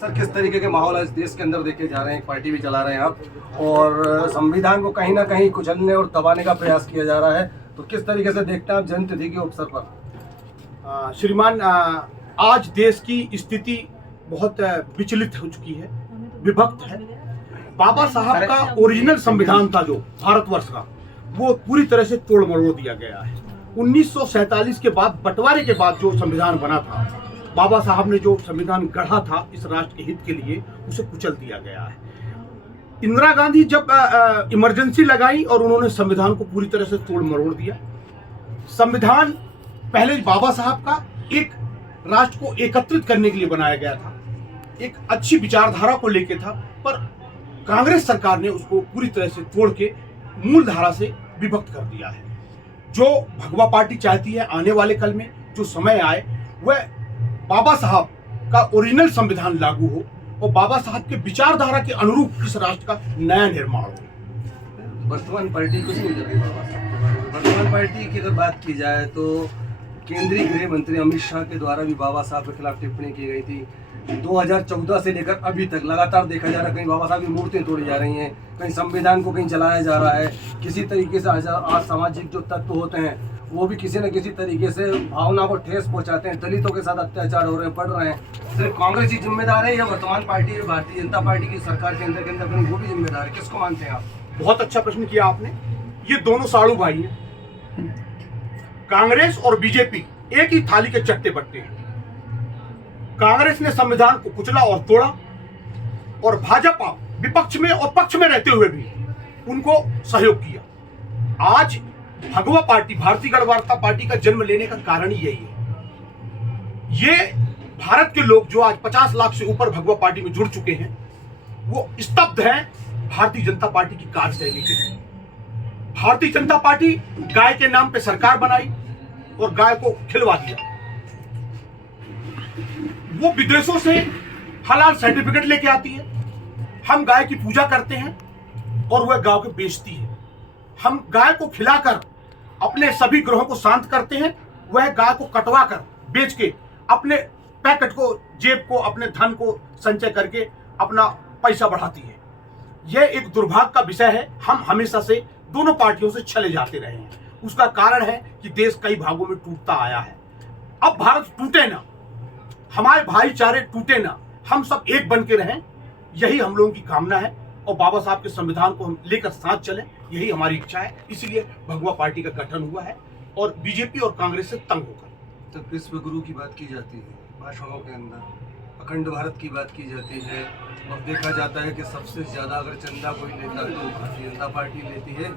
Sir, किस तरीके के माहौल आज देश के अंदर देखे जा रहे हैं? एक पार्टी भी चला रहे हैं आप, और संविधान को कहीं ना कहीं कुचलने और दबाने का प्रयास किया जा रहा है, तो किस तरीके से देखते हैं आप जन्मतिथि के अवसर पर? श्रीमान, आज देश की स्थिति बहुत विचलित हो चुकी है, विभक्त है। बाबा साहब का ओरिजिनल संविधान था जो भारतवर्ष का, वो पूरी तरह से तोड़ मरोड़ दिया गया है। 1947 के बाद, बंटवारे के बाद जो संविधान बना था, बाबा साहब ने जो संविधान गढ़ा था इस राष्ट्र के हित के लिए, उसे कुचल दिया गया है। इंदिरा गांधी जब इमरजेंसी लगाई और उन्होंने संविधान को पूरी तरह से तोड़ मरोड़ दिया। संविधान पहले बाबा साहब का एक राष्ट्र को एकत्रित करने के लिए बनाया गया था, एक अच्छी विचारधारा को लेके था, पर कांग्रेस सरकार ने उसको पूरी तरह से तोड़ के मूल धारा से विभक्त कर दिया है। जो भगवा पार्टी चाहती है आने वाले कल में जो समय आए, वह बाबा साहब का ओरिजिनल संविधान लागू हो और बाबा साहब के विचारधारा के अनुरूप इस राष्ट्र का नया निर्माण हो। वर्तमान पार्टी कुछ नहीं कर रही बाबा साहब के बारे में। वर्तमान पार्टी की अगर बात की जाए तो केंद्रीय गृह मंत्री अमित शाह के द्वारा भी बाबा साहब के खिलाफ टिप्पणी की गई थी। 2014 से लेकर अभी तक लगातार देखा जा रहा है, कहीं बाबा साहब की मूर्तियां तोड़ी जा रही हैं, कहीं संविधान को कहीं चलाया जा रहा है। किसी तरीके से आज सामाजिक जो तत्व होते हैं वो भी किसी न किसी तरीके से भावना को ठेस पहुंचाते हैं। दलितों के साथ अत्याचार हो रहे हैं, बढ़ रहे हैं। सिर्फ कांग्रेस ही जिम्मेदार है या वर्तमान पार्टी भारतीय जनता पार्टी की सरकार के अंदर कहीं वो भी जिम्मेदार है? किसको मानते हैं आप? बहुत अच्छा प्रश्न किया आपने। ये दोनों साड़ू भाई हैं। कांग्रेस और बीजेपी एक ही थाली के चट्टे बट्टे हैं। कांग्रेस ने संविधान को कुचला और तोड़ा, और भाजपा विपक्ष में और पक्ष में रहते हुए भी उनको सहयोग किया। आज भगवा पार्टी, भारतीय गणवार्ता पार्टी का जन्म लेने का कारण ही यही है। ये भारत के लोग जो आज 50 लाख से ऊपर भगवा पार्टी में जुड़ चुके हैं, वो स्तब्ध हैं भारतीय जनता पार्टी की कार्यशैली के लिए। भारतीय जनता पार्टी गाय के नाम पे सरकार बनाई और गाय को खिलवा दिया। वो विदेशों से हलाल सर्टिफिकेट लेके आती है। हम गाय की पूजा करते हैं और वह गाय को बेचती है। हम गाय को खिलाकर अपने सभी ग्रहों को शांत करते हैं, वह गाय को कटवा कर बेच के अपने पैकेट को, जेब को, अपने धन को संचय करके अपना पैसा बढ़ाती है। यह एक दुर्भाग्य का विषय है। हम हमेशा से दोनों पार्टियों से चले जाते रहे हैं। उसका कारण है कि देश कई भागों में टूटता आया है। अब भारत टूटे ना, हमारे भाईचारे टूटे ना, हम सब एक बन के रहें, यही हम लोगों की कामना है। और बाबा साहब के संविधान को हम लेकर साथ चलें, यही हमारी इच्छा है। इसीलिए भगवा पार्टी का गठन हुआ है और बीजेपी और कांग्रेस से तंग होकर। तो विश्व गुरु की बात की जाती है भाषणों के अंदर, अखंड भारत की बात की जाती है, और देखा जाता है कि सबसे ज़्यादा अगर चंदा कोई लेता है तो भारतीय जनता पार्टी लेती है।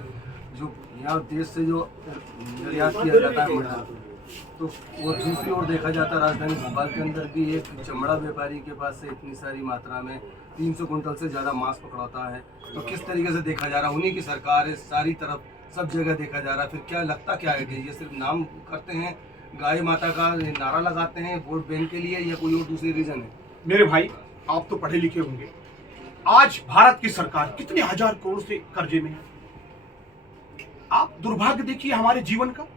जो यहाँ देश से जो निर्यात किया जाता है, तो वो दूसरी ओर देखा जाता है राजधानी भोपाल के अंदर भी एक चमड़ा व्यापारी के पास से इतनी सारी मात्रा में 300 कुंटल से ज़्यादा मांस पकड़ाता है। तो किस तरीके से देखा जा रहा है? उन्हीं की सरकार है, सारी तरफ सब जगह देखा जा रहा है। फिर क्या लगता क्या है कि ये सिर्फ नाम करते हैं, गाय माता का नारा लगाते हैं वोट बैंक के लिए, या कोई और दूसरी रीजन है? मेरे भाई, आप तो पढ़े लिखे होंगे। आज भारत की सरकार कितने हजार करोड़ से कर्जे में है। आप दुर्भाग्य देखिए हमारे जीवन का।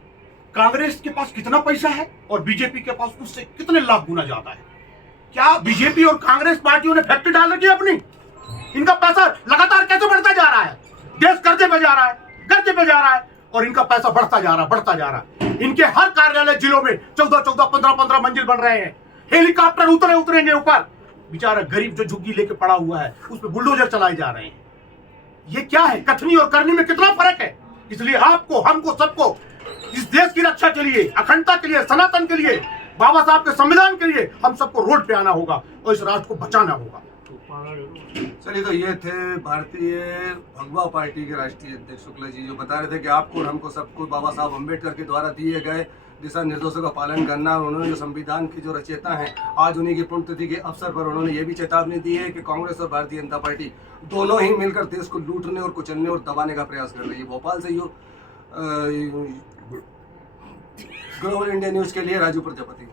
कांग्रेस के पास कितना पैसा है और बीजेपी के पास उससे कितने लाख गुना ज्यादा है। क्या बीजेपी और कांग्रेस पार्टियों ने फैक्ट्री डाल रखी है अपनी? इनका पैसा लगातार कैसे बढ़ता जा रहा है? देश कर्जे पे जा रहा है, कर्जे पे जा रहा है, और इनका पैसा बढ़ता जा रहा है, बढ़ता जा रहा है। इनके हर कार्यालय जिलों में 14-14, 15-15 मंजिल बन रहे हैं। हेलीकॉप्टर उतरेंगे ऊपर। बेचारा गरीब जो झुग्गी लेके पड़ा हुआ है, उस पर बुलडोजर चलाए जा रहे हैं। ये क्या है? कथनी और करनी में कितना फर्क है। इसलिए आपको, हमको, सबको इस देश की रक्षा के लिए, अखंडता के लिए, सनातन के लिए, बाबा साहब के संविधान के लिए हम सबको रोड पे आना होगा और इस राष्ट्र को बचाना होगा। चलिए, तो ये थे भारतीय भगवा पार्टी के राष्ट्रीय अध्यक्ष शुक्ला जी, जो बता रहे थे कि आपको और हमको सबको बाबा साहब अम्बेडकर के द्वारा दिए गए दिशा निर्देशों का पालन करना, और उन्होंने जो संविधान की जो रचयिता हैं, आज उन्हीं की पुण्यतिथि के अवसर पर उन्होंने ये भी चेतावनी दी है कि कांग्रेस और भारतीय जनता पार्टी दोनों ही मिलकर देश को लूटने और कुचलने और दबाने का प्रयास कर रही है। भोपाल से ग्लोबल इंडिया न्यूज़ के लिए राजू प्रजापति।